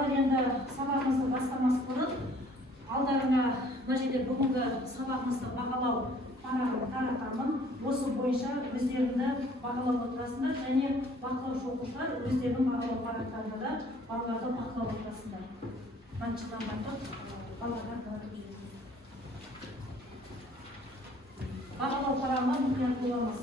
балалар енді сабағымызды бастамас бұрын алдарына мына жерде бүгінгі сабағымызды бағалау парағын таратамын. Осы бойынша өздеріңді бағалап отырасыңдар және бақылаушы оқушылар өздерінің бағалау парақтарында да балаларды бақылап отырасыңдар. Маншыдан бақып балаларға таратып жүресіңдер. Бағалау парағына мұқият боламыз.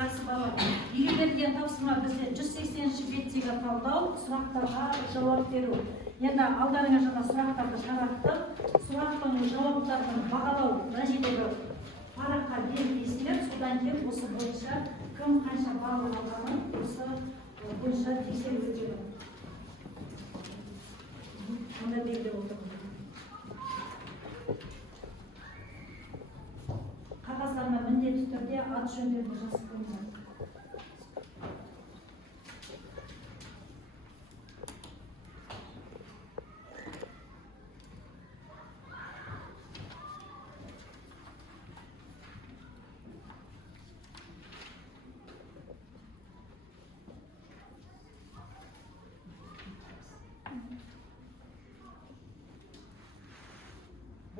Жақсы балалар, егер берілген тапсырма бізде 180-ші беттегі талдау, сұрақтарға жауап беру. Енді алдарыңа жаңа сұрақтарды тараттық. Сұрақтың жауаптарын бағалау мына жердегі параққа белгілейсіңдер. Содан кейін осы бойынша кім қанша балл алғанын осы бойынша тексеріп өтеді. Мұнда белгілеп отырмын. Қағаздарына міндетті түрде ат жөндерді жазып қойыңдар.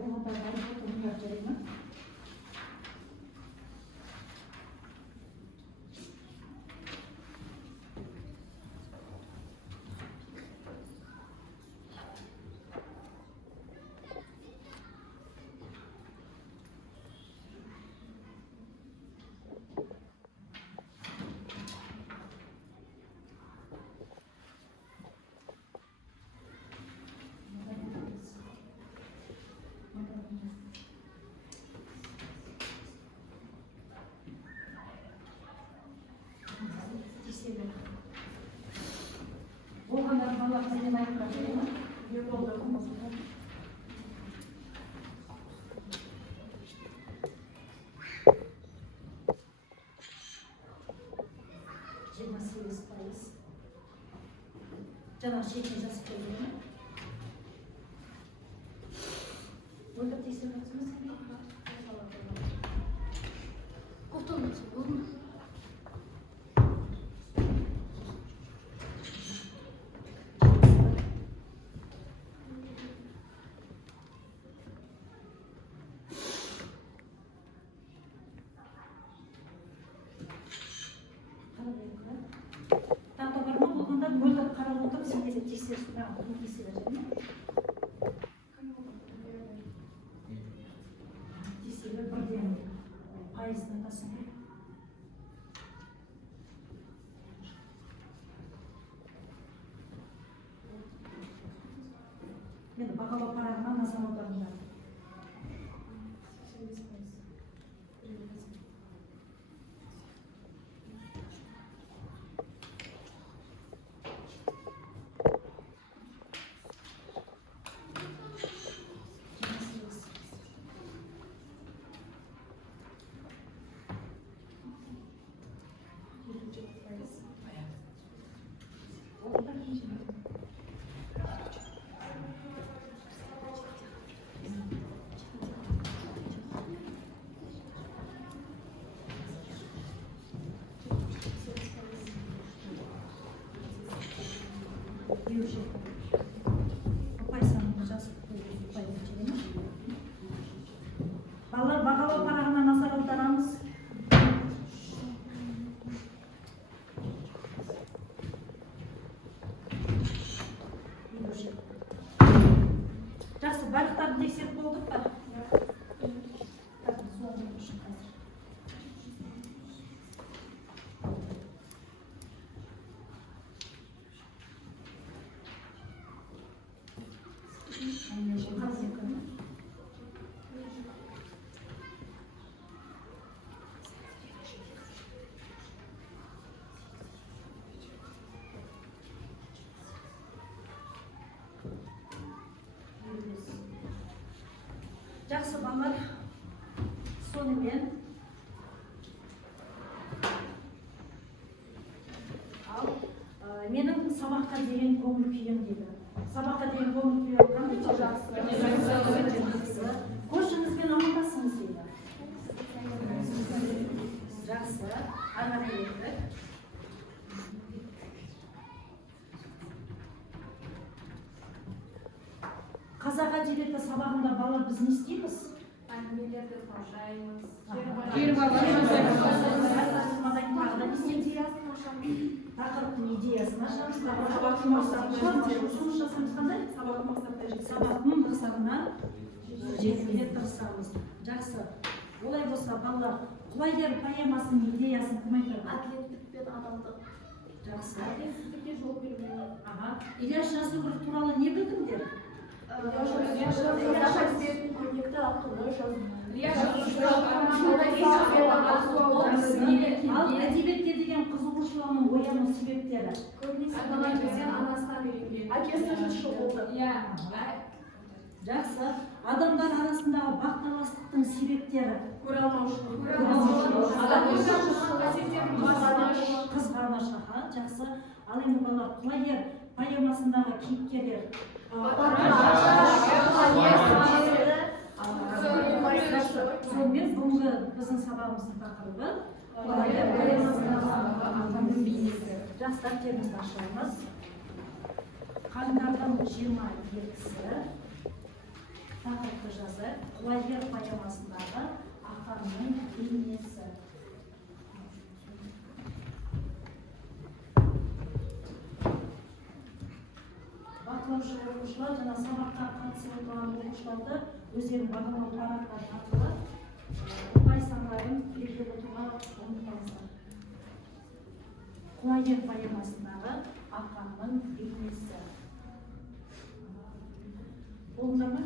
Болғанда барып отырыңдар жарай ма? Болғандар балалар сізден айтқан жай ма? Не болды? Жаңағы шетіне жазып қойды ма? Ойлап тексеріп жатсыңыз? Құлтын өтсін, болды ма? Тағы бар ма? Болғанда мөлдір қарап отырып сендерді тексеріп жатыр. Тексеріп бірден пайызын айтасың. Енді бағалау парағына назар аударыңдар. Балалар бағалау парағына назар аударамыз. Жақсы, барлықтарын тексеріп болдық па? Жақсы балалар, сонымен ал мені менің сабаққа деген көңіл күйім дейді. Сабаққа деген көңіл күйі қандай? Жақсы. Көршіңізбен амандасыңыз дейді. Жақсы. Ары қарай. Қазақ әдебиеті сабағында бала біз не істейміз? Әңгімелерді тыңдаймыз. Тақырыптың идеясын ашамыз. Сабақтың мақсатына жетуге тырысамыз. Жақсы. Олай болса балалар, құлагер поэмасының идеясын кім айтады? Әділеттік пен адамдық. Жақсы. Әділетсіздікке жол бермеу. Ілияс Жансүгіров туралы не білдіңдер? Ал әдебиетке деген қызығушылығының ояну себептері? Әкесі жыршы болды. Жақсы. Адамдар арасындағы бақталастықтың себептері? Қызғаныш. Жақсы. Ал енді балалар, құлагер поэмасындағы кейіпкерлер? Сонымен бүгінгі біздің сабағымыздың тақырыбы құлагер поэмасындағы ақынның бейнесі. Жақсы, дәптеріңізді ашыңыз. Қаңтардың 22-сі тақырыпты жазайық. Құлагер поэмасындағы ақынның бейнесі. Бақылаушы оқушылар және сабаққа қатысып отырған оқушыларды өздерінің бағалау парақтарын арқылы ұпай санарын белгілеп отыруға ұмытпаңыздар. Құлагер поэмасындағы ақынның бейнесі. Болыңдар ма?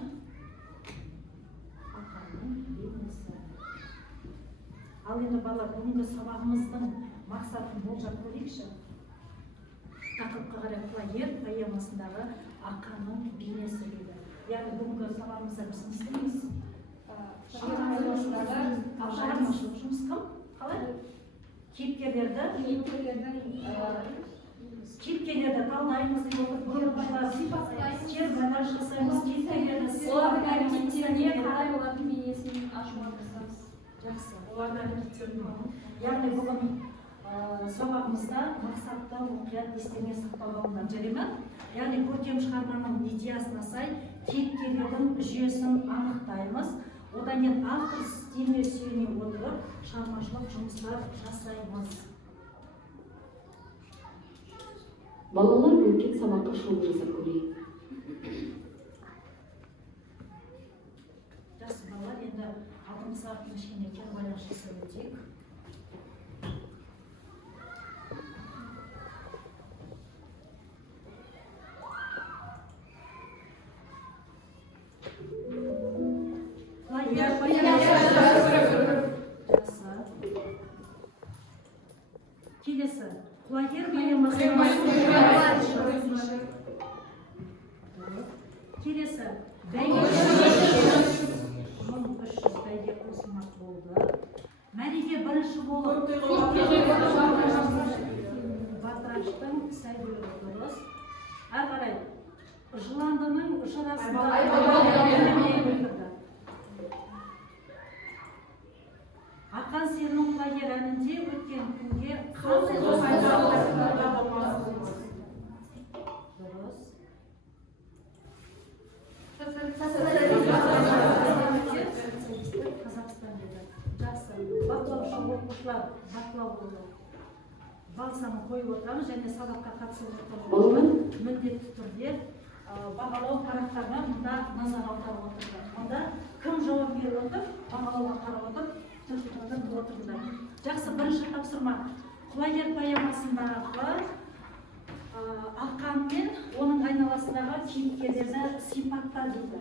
Ақынның бейнесі. Ал енді балалар, бүгінгі сабағымыздың мақсатын болжап көрейікші. Тақырыпқа қарай құлагер поэмасындағы ақынның бейнесі дейді. Яғни бүгінгі сабағымызда біз не істейміз? Шығармашылық жұмыс кім? Қалай? Кейіпкерлерді талдаймыз деп отырып, сипаттаймыз, байлар жасаймыз, кейіпкерлерді Олардың әрекеттеріне қарай олардың бейнесін ашуға тырысамыз. Жақсы. Олардың әрекеттеріне. Яғни бүгін сабағымызда мақсатты мұқият естеме сақталуынан жарема. Яғни көркем шығарманың идеясына сай кейіпкерлердің жүйесін анықтаймыз. Одан кейін автор стиліне сүйене отырып шығармашылық жұмыстар жасаймыз. Балалар өткен сабаққа шолу жасап көрейік. Жақсы балалар, енді алдыңғы сабақтың кішкене кең байланыс жасап өтейік. Келесі, құлагер поэмасы. Келесі, бәйге 1300 бәйге қосылмақ болды. Мәреге бірінші болып Батыраштың сәйгүлігі дұрыс. Ары қарай, жыландының жырасында Ақан серінің құлагер әнінде өткен күнге қандай Қазақстан деді. Жақсы. Бақылаушы оқушылар бақылау болды. Бал санын қойып отырамыз және сабаққа қатысып отырған міндетті түрде бағалау парақтарына мұнда назар аударып отырды. Мұнда кім жауап беріп отыр, бағалауға қарап отыр. Жақсы, бірінші тапсырма. Құлагер поэмасындағы ақан мен оның айналасындағы кейіпкерлерді сипатта дейді.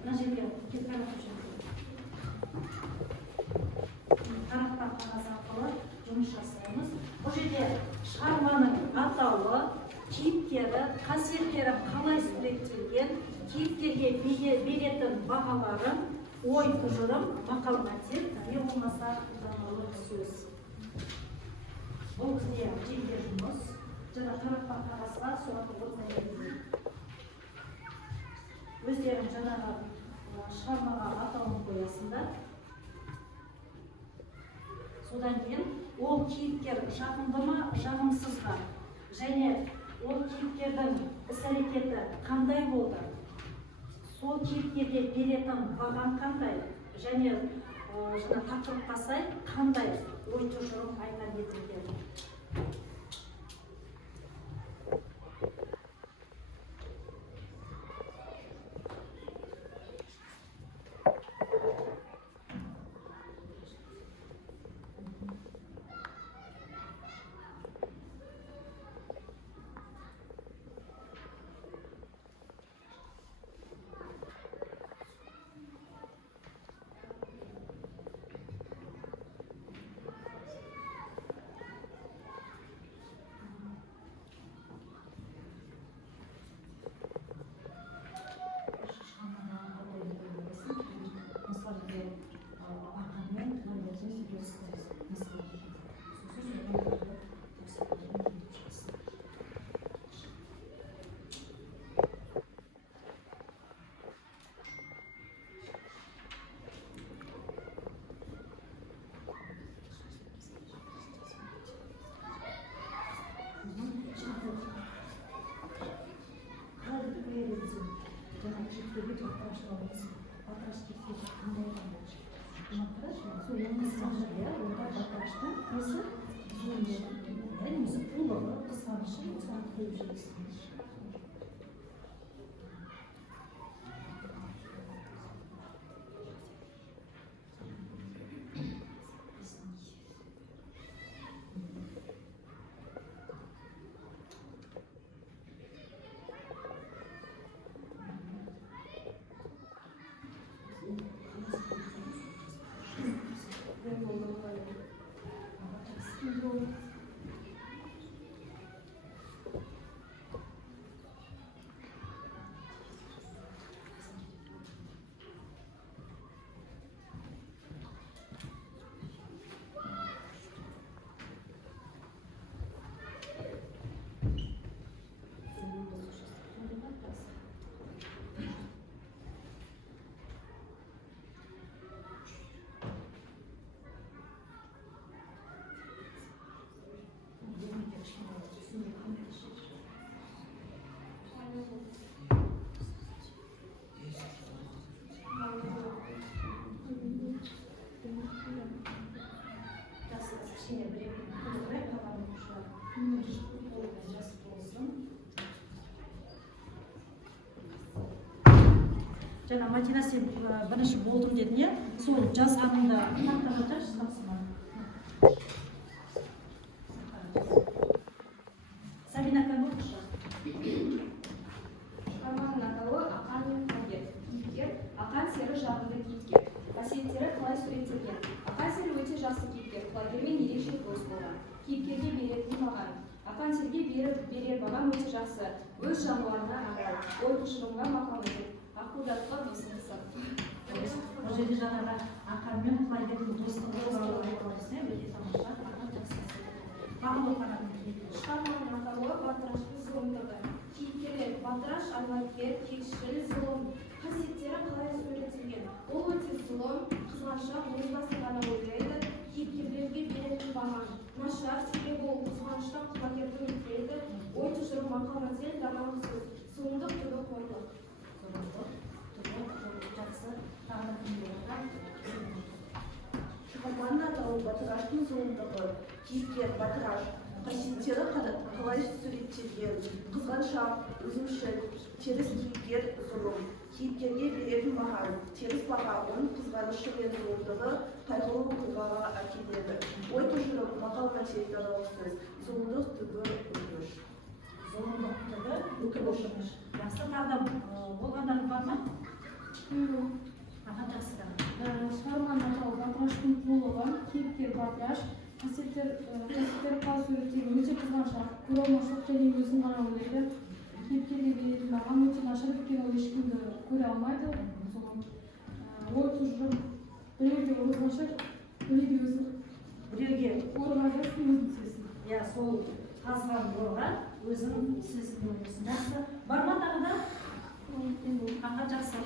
Мына жерге кеп қарақтар қағаз арқылы жұмыс жасаймыз. Бұл жерде шығарманың атауы, кейіпкері, қасиеттері қалай суреттелген, кейіпкерге беретін бағалары, ой тұжырым, мақал мәтел, не болмаса қолданылған сөз. Бұл бізде жеке жұмыс. жана тарапка кагазга сураттын ордуна негизделген. Өздерің жаңағы шығармаға аталым қоясыңдар. Содан кейін ол кейіпкер жағымды ма, жағымсыз ба, және ол кейіпкердің іс-әрекеті қандай болды, сол кейіпкерге беретін бағам қандай, және жаңа тақырыпқа сай қандай ой тұжырым айта кетілген. Жаңа Мадина, сен бірінші болдым дедің, иә? Сол жазғаныңда тақтаға таршы тапсырма. Сабина Камбурша. Шығарманың атауы Ақан мен Қабет. Кейіпкер Ақан сері жағымды кейіпкер. Қасиеттері қалай суреттелген? Ақан сері өте жақсы кейіпкер, құлагермен ерекше дос болған. Кейіпкерге беретін бағам. Ақан серіге берер бағам өте жақсы. Өз жануарына адал, ой тұжырымға мақал етеді. Ақылдатқа досыңызсың. Ол жерде жаңағы Ақан мен құлагердің достығы туралы айтылады, өте тамаша, Ақан жақсы. Бағым оқанатын кейіпкер. Шығарманың атауы Батыраштың зұлымдығы. Кейіпкерлер Батыраш, айлакер, кекшіл, зұлым. Қасиеттері қалай суреттелген? Ол өте зұлым, қызғаншақ, өз басын ғана ойлайды. Кейіпкерлерге беретін бағам нашар, себебі ол қызғаныштан құлагерді өлтіреді. Ой тұжырым мақал-мәтел, даналық сөз. Зұлымдық түбі қорлық. Шығарманың атауы Батыраштың зұлымдығы. Кейіпкер Батыраш. Қасиеттері қалай суреттелген? Қызғаншақ, өзімшіл, теріс кейіпкер зұлым. Кейіпкерге беретін бағам. Теріс баға оның қызғанышы мен зұлымдығы қайғылы оқиғаға әкеледі. Ой тұжырым, мақал-мәтел, даналық сөз. Зұлымдық түбі өкініш. Зұлымдық түбі өкініш. Жақсы, тағы болғандар бар ма? Аға жақсы. Шығарманың атауы Батыраштың қулығы. Кейіпкер Батыраш. Қасиеттері қалай суреттелген? Өте қызғаншақ, көре алмаушылық және өзін ғана ойлайды. Кейіпкерге беретін бағам өте нашар, өйткені ол ешкімді көре алмайды. Ой тұжырым, біреуге озғанша, біреуге біреуге орға жазсын, өзін сезсін. иә, сол қазған орға өзің сезім ойлайсың. Жақсы. Бар ма тағы да? Аға жақсы.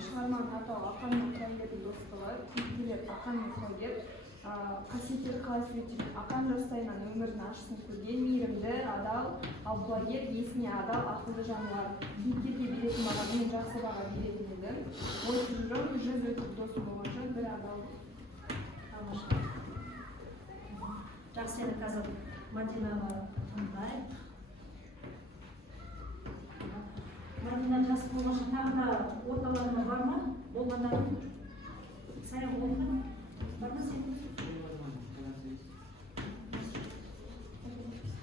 шығарманың атауы ақан мен құлагердің достығы, кейіпкерлер ақан мен құлагер, қасиеттері қалай суреттелген. Ақан жастайынан өмірдің ащысын көрген, мейірімді, адал, ал құлагер есіне адал, ақылды жануар. Кейіпкерге беретін баға мен жақсы баға беретін едім. Ой тұжырым, жүз өтіп досым болған үшін бір адал. Тамаша. Жақсы, енді қазір Мадинаға тыңдайық. Мадина жас болғанша тағы да орталарына бар ма? Болғандар ма? Саян болған бар ма сен?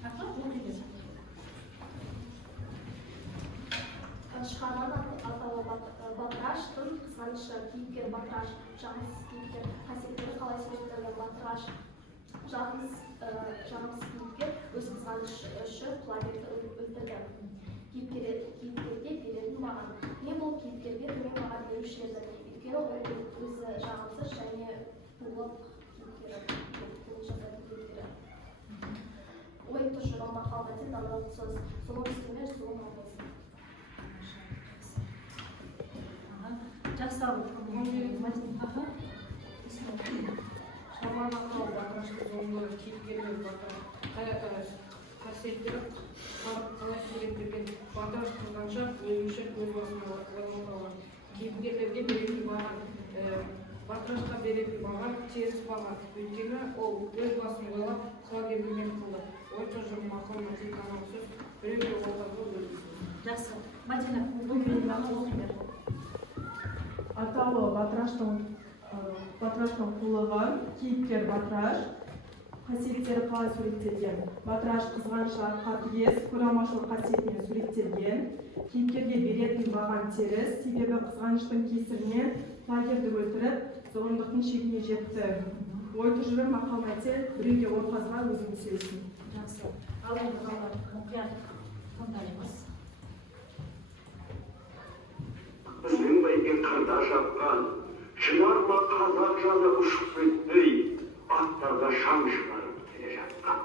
Ақа, оқи бер. Шығарманың атауы Батыраш, тым қызғанышы, кейіпкер Батыраш, жағымсыз кейіпкер, қасиеттері қалай суреттелген Батыраш, жағымсыз кейіпкер өз қызғанышы құлагерді өлтірді. Кейіпкерге беретін баға. Мен бұл кейіпкерге төмен баға беруші едім. Өйткені ол өзі жағымсыз және қулық кейіпкері. Ой тұжырым, мақал мәтел, даналық сөз, зұлым істеме, зұлым болсын. Жақсы, Мадина аға. Шығарманың атауы Батыраштың жолындағы кейіпкерлер қасиеттері қалай суреттелген. Батыраш қызғаншақ, өлімшіл, өз басын ойлауға. Кейіпкерлерге беретін баға, Батырашқа беретін баға теріс баға. Өйткені ол өз басын ойлап, құлагермен қылды. Ой тұжырым, мақал мәтел, даналық сөз, біреуге ортаға бөлінді. Жақсы. Мадина, бұл беретін баға оқи бер. Атауы Батыраштың қулығы, кейіпкер Батыраш, қасиеттері қалай суреттелген. Батыраш қызғаншақ, қатыгез, көреалмаушылық қасиетімен суреттелген. Кейіпкерге беретін бағаң теріс, себебі қызғаныштың кесірінен құлагерді өлтіріп, зұлымдықтың шегіне жетті. Ой тұжырым, мақал мәтел, біреуге ор қазба, өзің түсесің. Жақсы. Ал енді қалар мұқият тыңдаймыз. Біздің бәйге қырда жатқан, шынар ма қазақ жаны ұшып өтпей, аттарға шаң шығарып келе жатқан.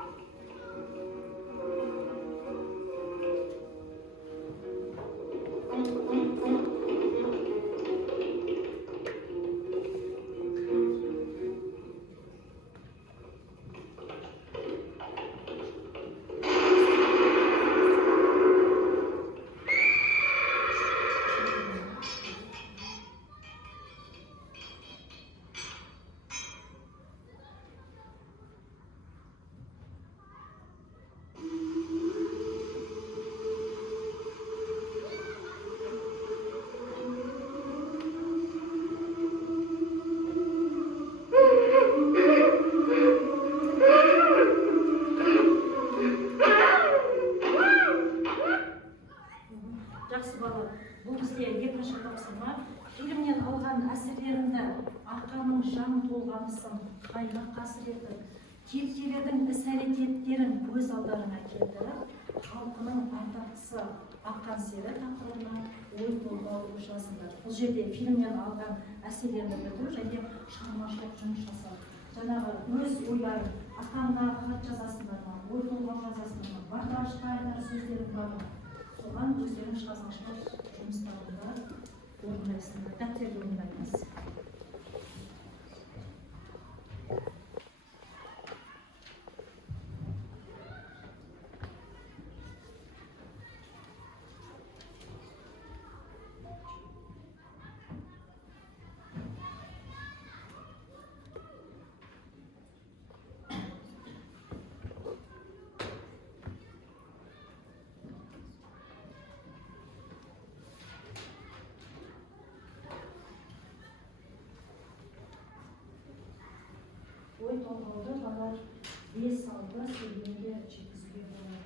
Жақсы бала, бұл бізде екінші тапсырма. Фильмнен алған әсерлеріңді ақанның жан толғанысын, қайғы қасіреті, кейіпкерлердің іс-әрекеттерін көз алдарына келтіріп, халқының ардақтысы Ақан сері тақырыбына ой толғау жасыңдар. Бұл жерде фильмнен алған әсерлерді білдіру және шығармашылық жұмыс жасау. Жаңағы өз ойларын Ақанға хат жазасыңдар ма, ой толғау жазасыңдар ма, Батырашқа айтар сөздерің бар ма? Соған өздерің шығармашылық жұмыстарында орындайсыңдар, дәптерде орындаймыз. Ой толғауды балалар 5-6 сөйлемге жеткізуге болады.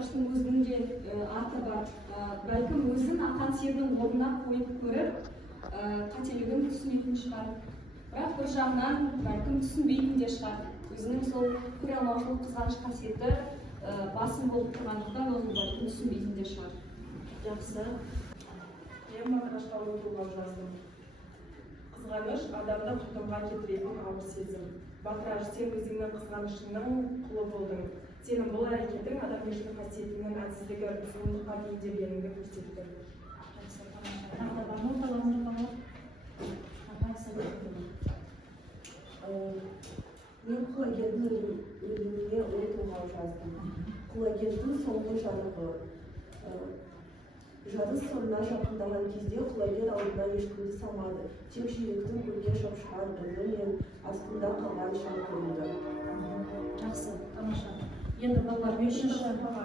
батыраштың өзінің де аты бар. Бәлкім өзін ақан серінің орнына қойып көріп, қателігін түсінетін шығар. Бірақ бір жағынан бәлкім түсінбейтін де шығар. Өзінің сол көре алмаушылық қызғаныш қасиеті басым болып тұрғандықтан оны бәлкім түсінбейтін де шығар. Жақсы. Мен батырашқа ой толғау жаздым. Қызғаныш адамды құтылға кетіретін ауыр сезім. Батыраш, сен өзіңнің қызғанышыңның құлы болдың. Сенің бұл әрекетің адамгершілік қасиетінің әлсіздігі, зұлымдыққа бейімделгеніңді көрсетті. Тағы бар ма талғамы? Мен құлагердің өліміне ой толғау жаздым. Құлагердің соңғы жарығы. Жарыс соңына жақындаған кезде құлагер алдына ешкімді салмады. Тек жүйріктің көлге шапшыған үні мен астында қалған шам көрінді. Жақсы, тамаша. Енді балалар екінші тапсырма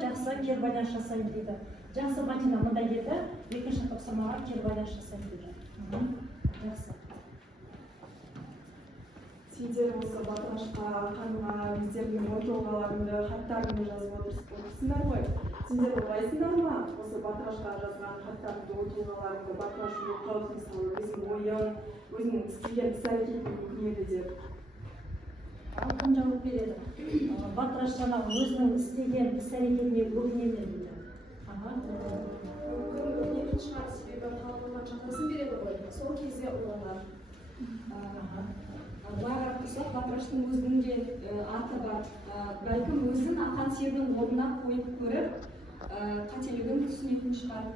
жақсы кері байланыс жасайын дейді. Жақсы, Мадина мында еді, екінші тапсырмаға кері байланыс жасайын дейді. Жақсы. Сендер осы батырашқа, қанға, өздерінің ой толғауларыңды, хаттарыңды жазып отырсыңдар ғой. Сендер ойлайсыңдар ма? Осы батырашқа жазған хаттарыңды, ой толғауларыңды батыраш оқып, мысалы өзінің ойын, өзінің істеген іс-әрекетін өкінеді деп. Алтын жауап береді. Батыраш жаңағы өзінің істеген іс-әрекетіне өкінеді дейді. Өкінетін шығар, себебі қалғаннан жағдасын береді ғой. Сол кезде ойланар. Былай қарап тұрсақ, батыраштың өзінің де аты бар. Бәлкім өзін ақан серінің орнына қойып көріп, қателігін түсінетін шығар.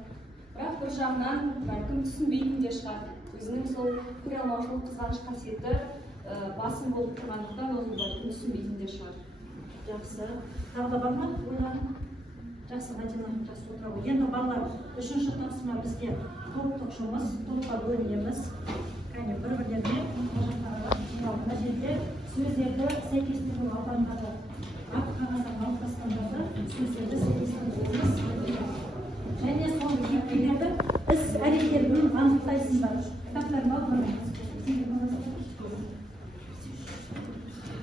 Бірақ бір жағынан бәлкім түсінбейтін де шығар. Өзінің сол көре алмаушылық қызғаныш қасиеті басым болып тұрғандықтан оны бәлкім түсінбейтін де шығар. Жақсы. Тағы да бар ма? Ойланым. Жақсы, Мадина, жақсы отыра ғой. Енді балалар, үшінші тапсырма бізде топтық жұмыс, топқа бөлінеміз. Кәне бір-бірлеріне мына жерде сөздерді сәйкестендіру алаңдары ақ қағаздан алып тастаңыздар, сөздерді сәйкестендіреміз. Және соңғы кейіпкерлерді іс-әрекетін анықтайсыздар. Кітаптарын алып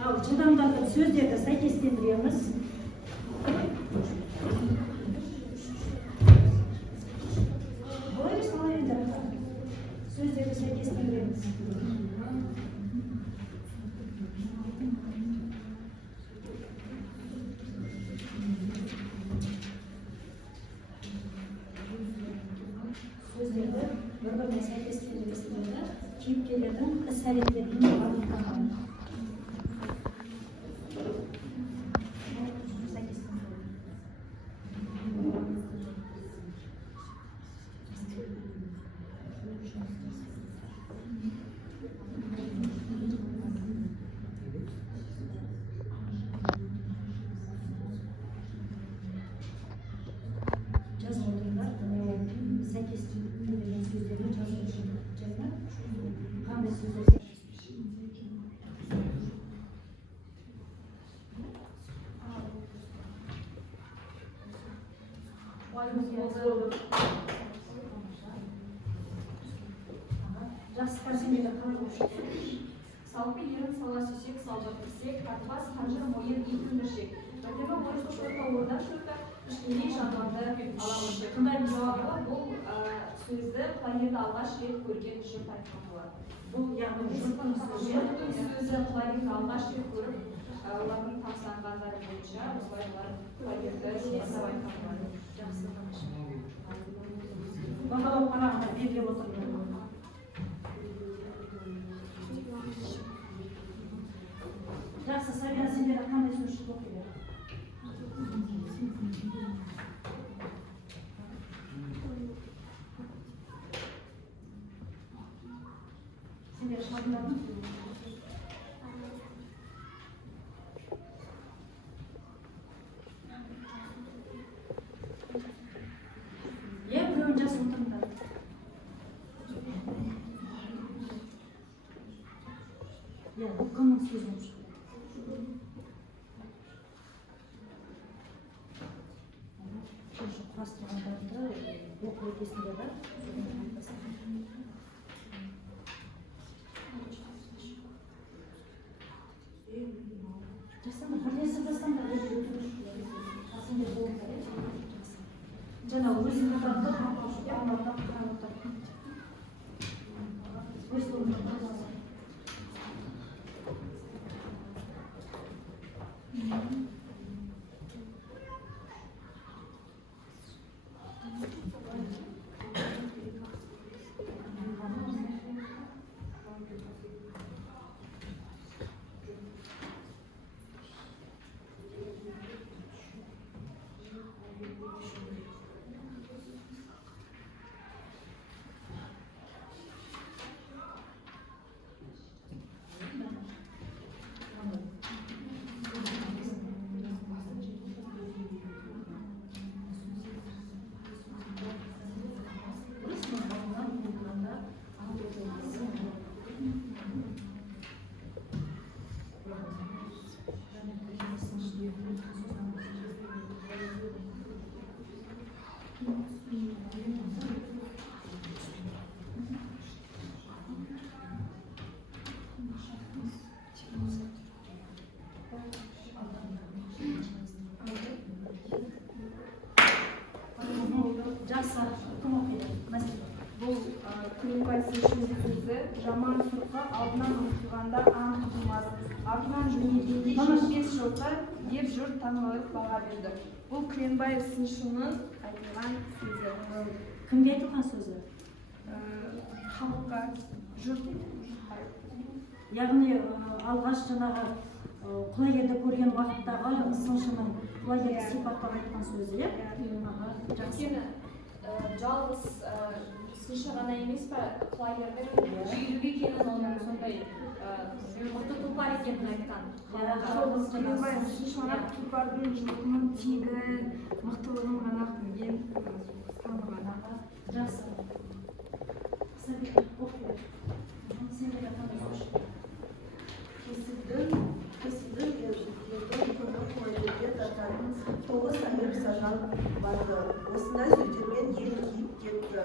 ал жылдамдатып сөздерді сәйкестендіреміз. Олай салай енді сөздерді сәйкестендіреміз. Сөздерді бір-біріне сәйкестендіресіздерді кейіпкерлердің іс-әрекетін анықтаған. Жазып отырыңдар, сәйкестендірген сөздерді жазып жүріңдер. Қандай сөздер? Жақсы, сендерді қалай болып жатыр? Салпы ерін сала сүйсек, салбыр кірсек, қатбас қанжыр мойын итіндіршек. Бірдегі орысты шорта орда шорта, кішкеней жануарды аламызды. Қандай жауабы бұл сөзді құлагерді алғаш рет көрген жұрт айтқан болады. Бұл яғни Жұрттың сөзі құлагерді алғаш рет көріп, олардың тапсырғандары бойынша осылай олар құлагерді жасап айтқан болады. жақсы. Бағалап қарағанда белгілеп отырмын. Жақсы, Сабина, сендер қандай сөз шығып оқиды? Сендер шығардыңдар ма? Біреуін жазып отырыңдар. Бұл кімнің сөзі болып шықты? Құрастырғандарды оқу өтесінде бар. Жасаңдар, бірлесіп жасаңдар. өзің тұрады алматыда қарап отырады. Жақсы, кім оқиды? Мәселе. Бұл Күреңбай сыншының сөзі жаман сұрқы алдынан ұмытылғанда анық ұтылмас. Артынан жөнелгенде 25 жылқы деп жұрт таңғалып баға берді. Бұл Күреңбай сыншының айтылған сөзі. Кімге айтылған сөзі? Халыққа, жұрт. Яғни алғаш жаңағы құлагерді көрген уақыттағы сыншының құлагерді сипаттап айтқан сөзі, иә? Өйткені жалғыз сыншы ғана емес па құлагердің жүйрік екенін, оның сондай мықты тұлпар екенін айтқан. Күреңбай сыншылар тұлпардың жылқының тегі, мықтылығын ғана білген таныған. Жақсы. Сәбит, оқиды. Сендегі қандай Кесілдің елдің күні құлагерге татарын тоғыз айырып сажан барды. Осындай сөздермен ел киіп кетті.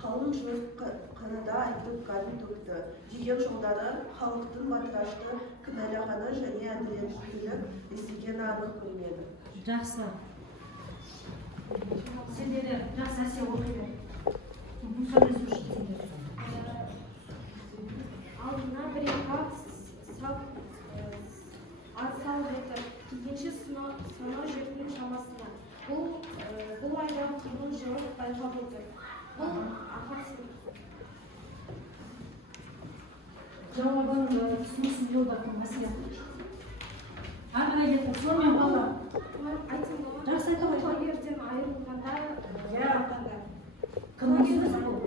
Қалың жұрт қанада айтып қанын төкті. Деген жолдары халықтың батырашты кінәлағаны және әділеттілік естігені анық көрінеді. Жақсы. Сендері жақсы әсер оқиды. Қандай сөз сендер? Алдына бір-екі ат салып жатыр. Екінші сонау жердің шамасына. Бұл айдан қырғын жұрт байқап отыр. Бұл ақырсы. Жауабын түсініксіз болды мәселе. Ары қарай кетіп, сонымен бала. Жақсы айтып отыр. Құлагерден айырылғанда Кімнің сөзі бұл?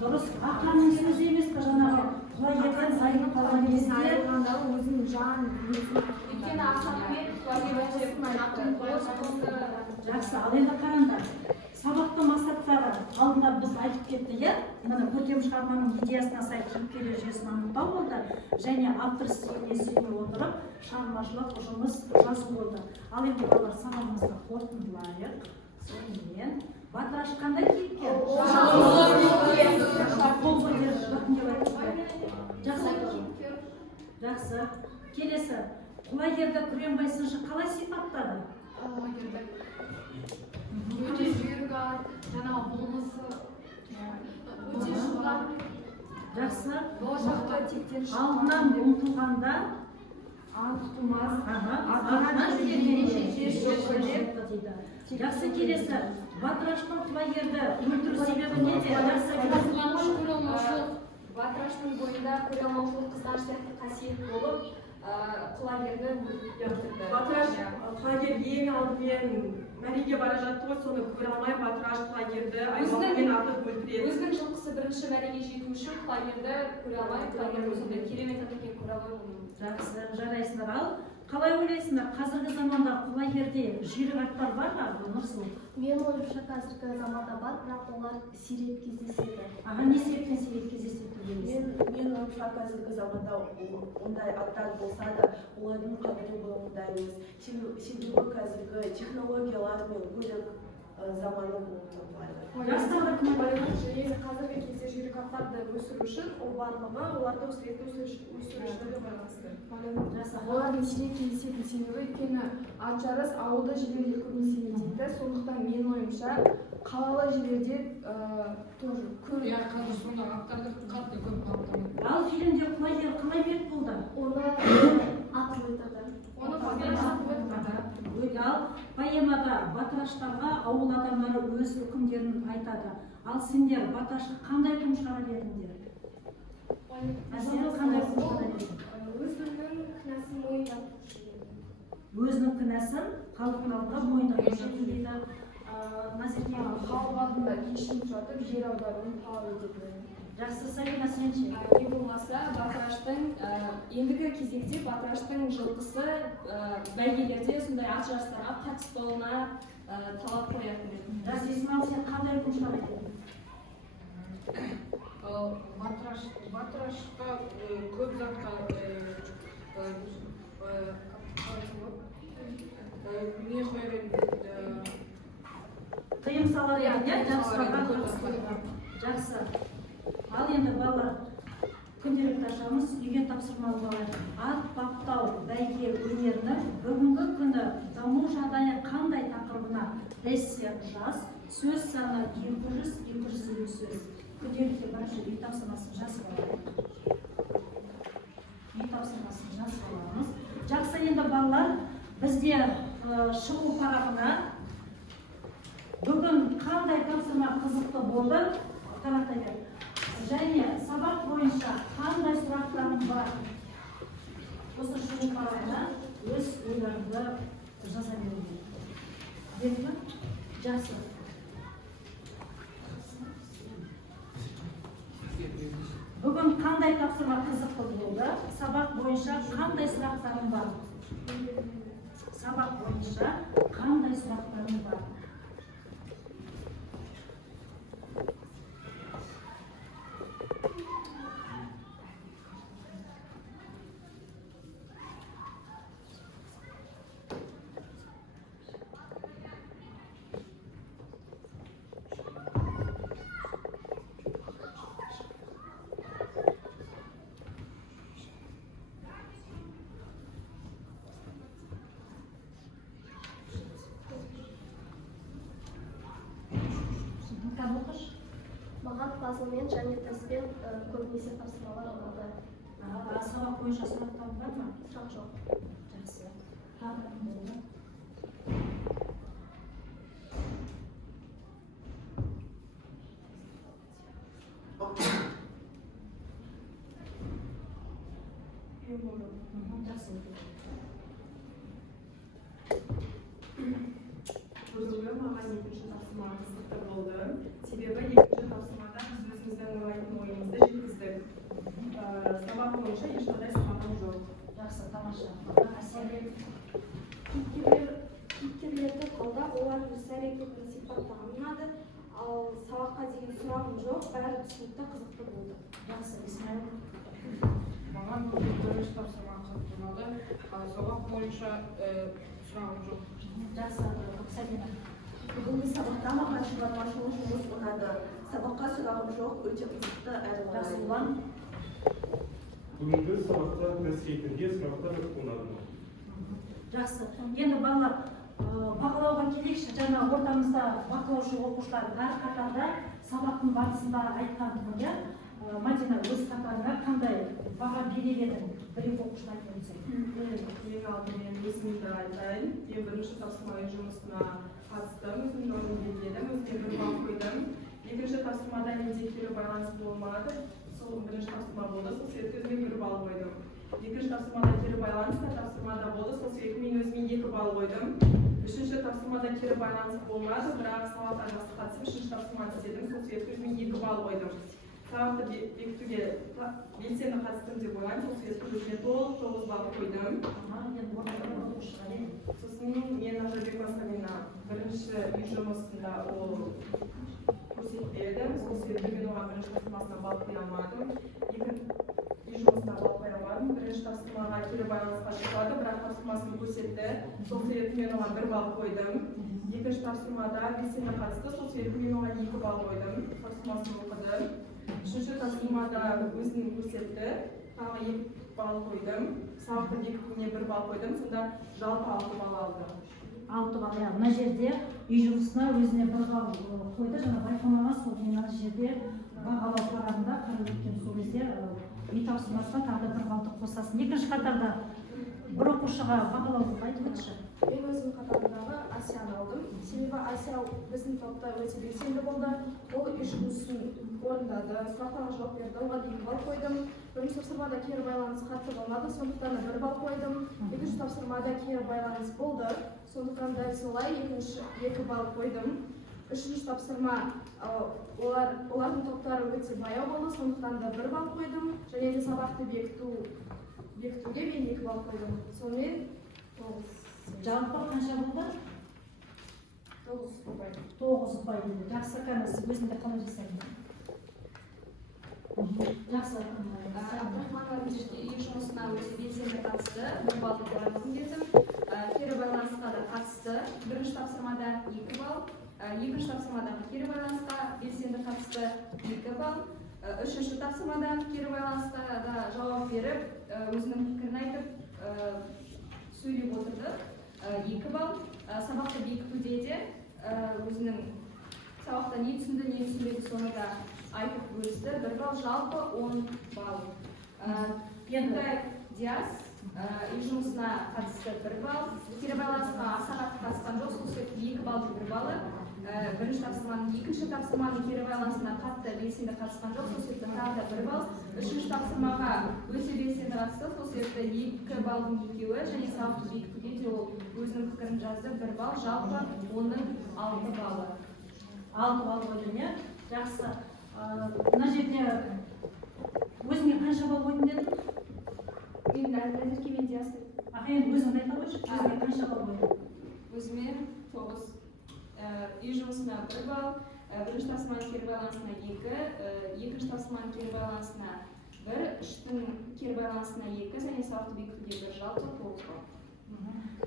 Дұрыс, ақанның сөзі емес пе жаңағы құлагерден айырылып қалған кезде Айырылғанда өзін жан, өйткені ақанмен құлагерден жақсы, ал енді қараңдар. Сабақтың мақсаттары алдында біз айтып кетті, иә? Мына көркем шығарманың идеясына сай кейіпкерлер жүйесін анықтау болды және автор стиліне сүйене отырып шығармашылық жұмыс жазу болды. Ал енді балалар сабағымызды қорытындылайық. Сонымен Батыраш қандай кейіпкер? Қол көтеріп жатқым деп айтты. Жақсы. Жақсы. Келесі. Құлагерді Күреңбай сыншы қалай сипаттады? Өте жүйрік ат, жаңағы болмысы өте жылдам. Жақсы. Болашақта тектен Алдынан ұмтылғанда анық тұтылмас. артынан жөнелгенде жер жоқ дейді. Жақсы, келесі. Батыраштың құлагерді өлтіру себебі неде? Жақсы. Батыраштың бойында көре алмаушылық, қызғаныш сияқты қасиет болып, құлагерді өлтірді. Батыраш құлагер ең алдымен мәреге бара жатты ғой, соны көре алмай Батыраш құлагерді аймақпен атып өлтіреді. Өзінің жылқысы бірінші мәреге жету үшін құлагерді көре алмай, құлагерді сондай керемет ат екенін көре алмай. Жақсы, жарайсыңдар. Ал қалай ойлайсыңдар? Қазіргі заманда құлагерде жүйрік аттар бар ма? Нұрсұлу? Мен ойымша қазіргі заманда бар, бірақ олар сирек кездеседі. Не себептен сирек кездеседі дейсіз? Мен ойымша қазіргі заманда ондай аттар болса да, олардың қадірі болуында емес. Себебі қазіргі технологиялар мен көлік заманы болып табылады. жастарға кім айтады? Негізі қазіргі кезде жүйрікаттарды өсіру үшін ол барлығы оларды өсіретін өсірушілерге байланысты. Олардың сирек кездесетін себебі өйткені ат жарыс ауылды жерлерде көбінесе өтеді. Сондықтан менің ойымша қалалы жерлерде тоже көп. Иә, қазір сонда аттарды қатты көп қамтамайды. Ал фильмде құлагер қалай беріп болды? Оны атып айтады. Оны поэмасында Ал поэмада батыраштарға ауыл адамдары өз үкімдерін айтады. Ал сендер батырашқа қандай үкім шығарар едіңдер? Мәселен, қандай үкім шығарар едің? Өзінің кінәсін мойындап Өзінің кінәсін халықтың алдында мойындап жүреді дейді Назерке. Халық алдында кешірім сұратып жер аударуын талап етеді. Жақсы, Сабина, сенше? не болмаса батыраштың ендігі кезекте батыраштың жылқысы бәйгелерде сондай ат жарыстарға қатыспауына талап қоятын еді. Жақсы, Исмаил, сен қандай үкім шығарар едің? Батырашқа көп затқа не қояр едім? Тыйым салар едің, иә? Жақсы. Ал енді балалар, күнделікті ашамыз, үйге тапсырмалы болайық. Ат баптау бәйге өнерінің бүгінгі күні даму жағдайы қандай тақырыбына эссе жаз, сөз саны 200-250 сөз. Күнделікте бірінші үй тапсырмасын жазып алайық. Үй тапсырмасын жазып аламыз. Жақсы, енді балалар, бізде шығу парағына бүгін қандай тапсырма қызықты болды? Қарақтай бер. Және сабақ бойынша қандай сұрақтарың бар? Осы шығу парағына өз ойларыңды жаза беруге. Берді? Жақсы. Бүгін қандай тапсырма қызықты болды? Сабақ бойынша қандай сұрақтарың бар? Сабақ бойынша қандай сұрақтарың бар? маған пазлмен және тестпен көбінесе тапсырмалар ұнады. Сабақ бойынша сұрақтар бар ма? Сұрақ жоқ. Жақсы. Тағы кім болды? Жақсы. Өзімді маған екінші тапсырма қызықты болды. Себебі екінші тапсырмада біз өзіміздің ойлайтын ойымызды жеткіздік. Сабақ бойынша ешқандай сұрағым жоқ. Жақсы, тамаша. Кейіпкерлерді қолдап, олардың іс-әрекетін сипаттаған ұнады. Ал сабаққа деген сұрағым жоқ, бәрі түсінікті, қызықты болды. Жақсы, Исмаил. Маған бірінші тапсырма қызықты ұнады. Сабақ бойынша сұрағым жоқ. Жақсы, Сабина. Бүгінгі сабақта маған шығармашылық жұмыс ұнады. Сабаққа сұрағым жоқ, өте қызықты әрі Жақсы, оңай. Ұлан. Бүгінгі сабақта тест ретінде сұрақтар ұнады. Жақсы. Енді балалар, бақылауға келейікші. Жаңа ортамызда бақылаушы оқушылар әр қатарда сабақтың барысында айтқан иә? Мадина, өз қатарына қандай баға берер едің? Бір-екі оқушыны айтып өтсең. Ең алдымен өзімді айтайын. Мен бірінші тапсырма жұмысына қатыстым, өзімді орын белгіледім, өзіме бір балл қойдым. Екінші тапсырмада менде кері байланыс болмады. Сол бірінші тапсырма болды, сол себепті өзіме бір балл қойдым. Екінші тапсырмада кері байланыс тапсырмада болды, сол себепті мен өзіме 2 балл қойдым. Үшінші тапсырмада кері байланыс болмады, бірақ сабаққа жақсы қатысып, үшінші тапсырманы істедім, сол себепті өзіме 2 балл қойдым. Сабақты бекітуге белсенді қатыстым деп ойлаймын, сол себепті өзіме толық 9 балл қойдым. Сосын мен Ажарбекова Сабина бірінші үй жұмысында ол көрсетпеді, сол себепті мен оған бірінші тапсырмасына балл қоя алмадым. Үй жұмысына балл қоя алмадым. Бірінші тапсырмаға кері байланысқа шықпады, бірақ тапсырмасын көрсетті. Сол себепті мен оған 1 балл қойдым. екінші тапсырмада белсенді қатысты, сол себепті мен оған 2 балл қойдым, тапсырмасын оқыды. Үшінші тапсырмада өзін көрсетті, тағы 2 балл қойдым, сабақтың бекітуіне 1 балл қойдым, сонда жалпы 6 балл алды. 6 балл. Мына жерде үй жұмысына өзіне 1 балл қойды, жаңа байқамаған сол мына жерде бағалау парағында қарап өткен сол кезде үй тапсырмасына тағы 1 баллды қосасың. Екінші қатарда бір оқушыға бағалауды айтып өтші. Мен өзім қатарындағы Асияны алдым. Себебі Асия біздің топта өте белсенді болды. Ол үй жұмысын орындады, сұрақтарға жауап берді, оған 2 балл қойдым. Бірінші тапсырмада кері байланыс қатты болмады, сондықтан 1 балл қойдым. Екінші тапсырмада кері байланыс болды, сондықтан да солай 2 балл қойдым. Үшінші тапсырма олардың топтары өте баяу болды, сондықтан да 1 балл қойдым. Және де сабақты бекітуге мен 2 балл қойдым. Сонымен 9. Жалпы қанша болды? 9 ұпай. 9 ұпай болды. Жақсы, қана сіз өзінде қалай жасадыңыз? Жақсы. Абдрахманова үй жұмысына өте белсенді қатысты, 1 баллды қоямын дедім. Кері байланысқа да қатысты, бірінші тапсырмада 2 балл, екінші тапсырмадағы кері байланысқа белсенді қатысты 2 балл, үшінші тапсырмада кері байланысқа да жауап беріп, өзінің пікірін айтып сөйлеп отырды, 2 балл. Сабақты бекітуде де өзінің сабақта не түсінді, не түсінбеді, соны да айтып бөлісті, 1 балл, жалпы 10 балл. Енді Диас үй жұмысына қатысты 1 балл, кері байланысқа аса қатты қатысқан жоқ, сол себепті 2 балл 1 баллы. Бірінші тапсырманың, екінші тапсырманың кері байланысына қатты белсенді қатысқан жоқ, сол себепті тағы да 1 балл. Үшінші тапсырмаға өте белсенді қатысты, сол себепті 2 баллдың екеуі, және сабақты бекітуге де ол өзінің пікірін жазды, 1 балл, жалпы оның 6 баллы. 6 балл қойдың, иә? Жақсы. Мына жерде өзіңе қанша балл қойдың дедің? Енді әзірге мен Диас. Енді өзіңді айта қойшы, өзіңе қанша балл қойдың? Өзіме 9. Үй жұмысына 1 балл, бірінші тапсырманың кері байланысына 2, екінші тапсырманың кері байланысына 1, үштің кері байланысына 2, және сабақты бекітуге 1, жалпы 9 балл.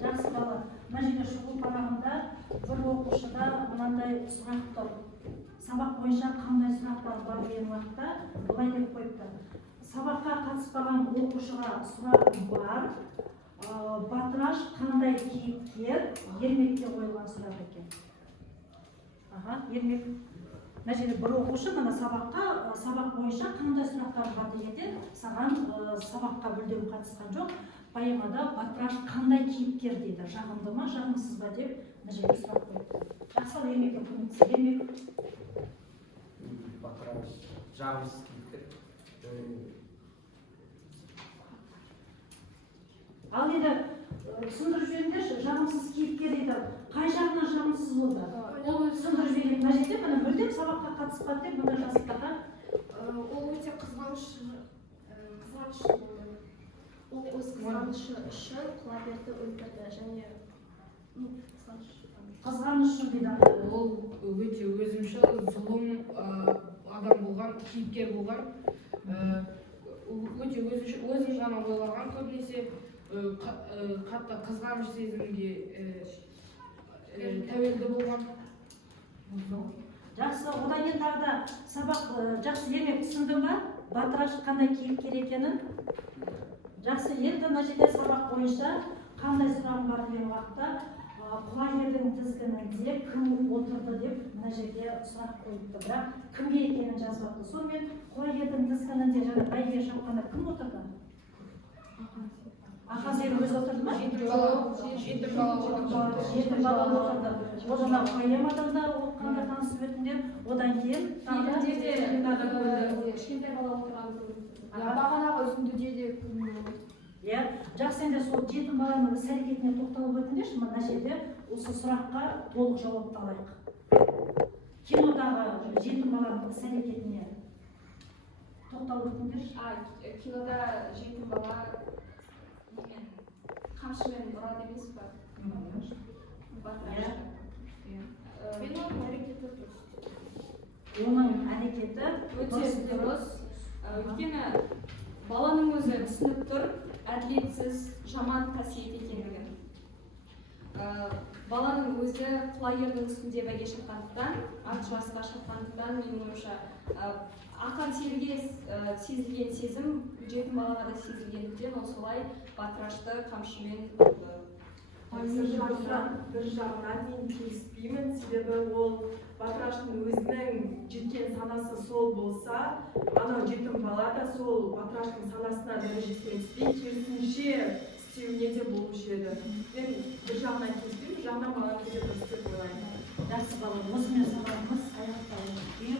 Жақсы бала. Мына жерде шұғыл парағында бір оқушыда мынандай сұрақ тұр. Сабақ бойынша қандай сұрақтар бар деген уақытта былай деп қойыпты. Сабаққа қатыспаған оқушыға сұрақ бар. Батыраш қандай кейіпкер? Ермекке қойылған сұрақ екен. Ермек. Мына жерде бір оқушы мына сабақ бойынша қандай сұрақтар бар дегенде саған сабаққа мүлдем қатысқан жоқ. Поэмада Батыраш қандай кейіпкер дейді. Жағымды ма, жағымсыз ба деп мына жерде сұрақ қойыпты. Жақсы, Ермекке көмектесіп. Ермек. Батыраш жағымсыз кейіпкер. Ал енді түсіндіріп жіберіңдерші, жағымсыз кейіпкер дейді. Қай жағынан жағымсыз болды? Ол түсіндіріп жіберейік. Мына жерде мына мүлдем сабаққа қатыспады деп мына жастарға. Ол өте қызғаныш болды. Ол өз қызғанышы үшін Құлагерді өлтірді және қызғаныш үшін дейді. Ол өте өзімшіл, зұлым адам болған, кейіпкер болған, өте өзін ғана ойлаған, көбінесе қатты қызғаныш сезімге тәуелді болған. Жақсы, одан кейін тағы да сабақ жақсы Ермек түсіндің ба? Батыраш қандай кейіпкер екенін? Жақсы, енді мына жерде сабақ бойынша қандай сұрағым бар деген уақытта Құлагердің тізгінінде кім отырды деп мына жерде сұрақ қойыпты, бірақ кімге екенін жазбапты. Сонымен Құлагердің тізгінінде жаңа бәйге шапқанда кім отырды? Ахазер өзі отырды ма? Жетім бала отырды. Ол жаңа поэмадан да оқығанда танысып өтіндер, одан кейін кішкентай бала отырған бағанағы үзіндіде де иә, жақсы, енді сол жетім баланың іс-әрекетіне тоқталып өтіндерші, мына жерде осы сұраққа толық жауап алайық. Кинодағы жетім баланың іс-әрекетіне тоқталып өтіндерші. Кинода жетім бала қамшымен ұрады емес па? Батыраш. Мен оның әрекеті дұрыс. Оның әрекеті өте дұрыс. Өйткені баланың өзі түсініп тұр, әділетсіз, жаман қасиет екендігін. баланың өзі құлагердің үстінде бәйге шыққандықтан, ат жарысқа шыққандықтан, менің ойымша ақан серіге сезілген сезім жетім балаға да сезілгендіктен ол солай батырашты қамшымен бір жағынан мен келіспеймін, себебі ол батыраштың өзінің жеткен санасы сол болса, анау жетім бала да сол батыраштың санасына дәрежесіне түспей, керісінше істеуіне де болушы еді. Мен бір жағынан келіспеймін, бір жағынан баланың өте дұрыс деп ойлаймын. Жақсы балам, осымен сабағымыз аяқталды.